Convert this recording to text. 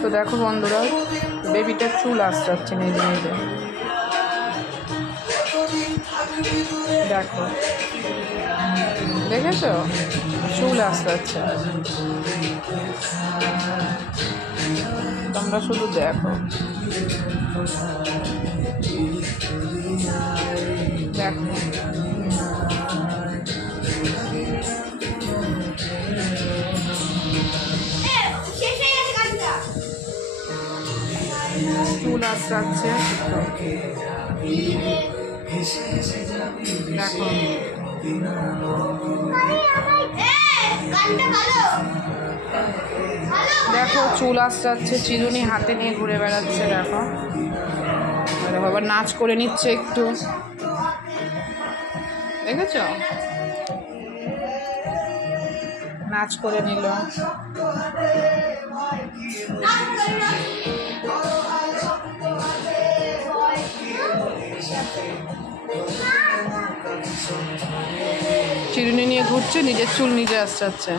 তো দেখো বন্ধুরা, বেবিটার চুল আঁচড়াচ্ছে নিজে নিজে। দেখো, দেখেছো? চুল আঁচড়াচ্ছে। তোমরা শুধু দেখো, দেখো। চুল আঁচড়াচ্ছে, দেখো। দেখো চুল আঁচড়াচ্ছে, চিরুনি হাতে নিয়ে ঘুরে বেড়াচ্ছে। দেখো, দেখো আবার নাচ করে নিচ্ছে একটু, দেখেছ? নাচ করে নিল। চিরুনি নিয়ে ঘুরছে, নিজের চুল নিজে আঁচড়াচ্ছে।